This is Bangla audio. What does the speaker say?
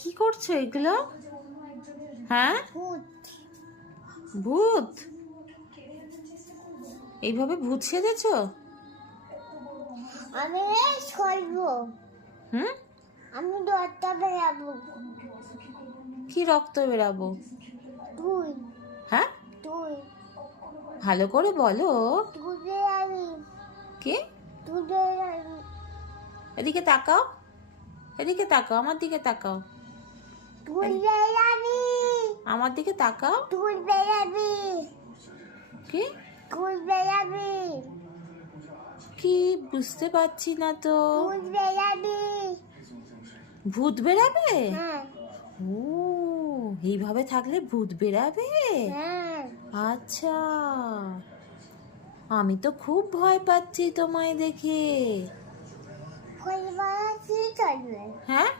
কি করছো এগুলো? হ্যাঁ, ভূত? এইভাবে ভূত সেজেছো? আমি সরবো। হুম? আমি রক্ত বেরাবো। কি রক্ত বেরাবো? তুই হ্যাঁ, তুই ভালো করে বলো। তুই বেরাবি। কে? তুই বেরাবি। এদিকে তাকাও, এদিকে তাকাও, আমার দিকে তাকাও, তুই বেরাবি। আমার দিকে তাকাও। তুই বেরাবি। কি? তুই বেরাবি। কি বুঝতে পারছি না তো। তুই বেরাবি। ভূত বেরাবে? হ্যাঁ ও, এইভাবে থাকলে ভূত বেরাবে? হ্যাঁ। আচ্ছা, আমি তো খুব ভয় পাচ্ছি তোমায় দেখে। পরিবার কি করবে? হ্যাঁ।